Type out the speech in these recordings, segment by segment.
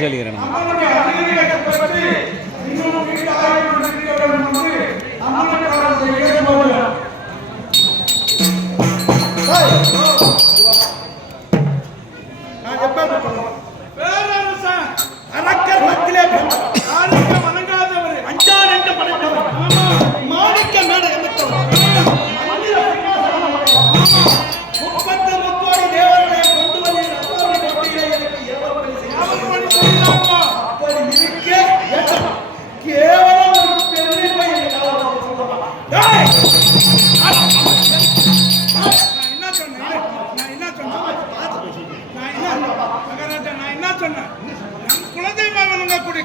சொல்லிக்கிறேன்.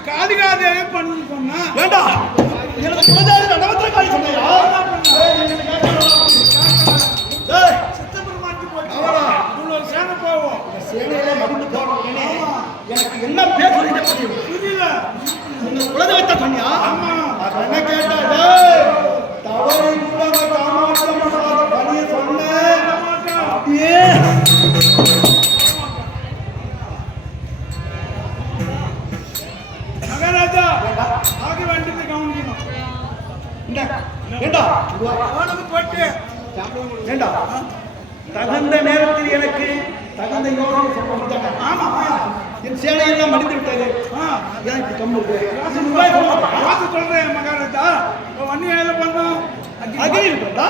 காளிகாதேவி பண்ணி சொன்னா வேண்டா எனக்கு குலதேவி நடவத்திர காளி சொன்னையா டேய் சித்தப்பர் மாட்டி போச்சு இவ்வளவு சேனை போவோம் சேனையில மடிந்து போறேனே எனக்கு என்ன பேர் சொல்லிட்டே தெரியும் புரியல நீங்க குலதேவத்தை சொன்னியா ஆமா அத என்ன கேட்டா டேய் தவறை கூட காமாட்சி மசால பணிய சொன்னேன் அப்படியே மகாராஜா ஆகி வண்டிட்டு கவனிக்கணும் ஏண்டா அவனுக்கு போட்டு ஏண்டா தகுந்த நேரத்தில் எனக்கு தகுந்த யோசனை சொல்ல முடியாது. ஆமா என் சேனையெல்லாம் மடிந்து விட்டது. ஏன் இப்படி கம்மு சொல்றேன் மகாராஜா வண்டி வேலை பண்ணோம் அக்னி இருக்கா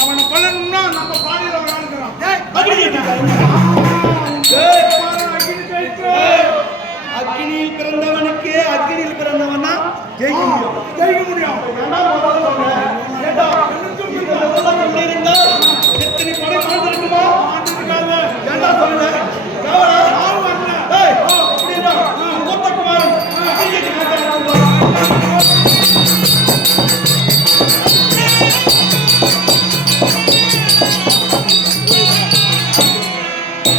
அவனை கொல்லணும்னா நம்ம பாடியில விளையாடுறோம் அக்னியில் பிறந்தவனுக்கு அக்னியில் பிறந்தவனா ஜெயிக்க முடியும் ஜெயிக்க முடியும் இருந்தா எத்தனை படை மாண்டிருக்குமா ஏண்டா சொல்ல மூத்தகுமாரன்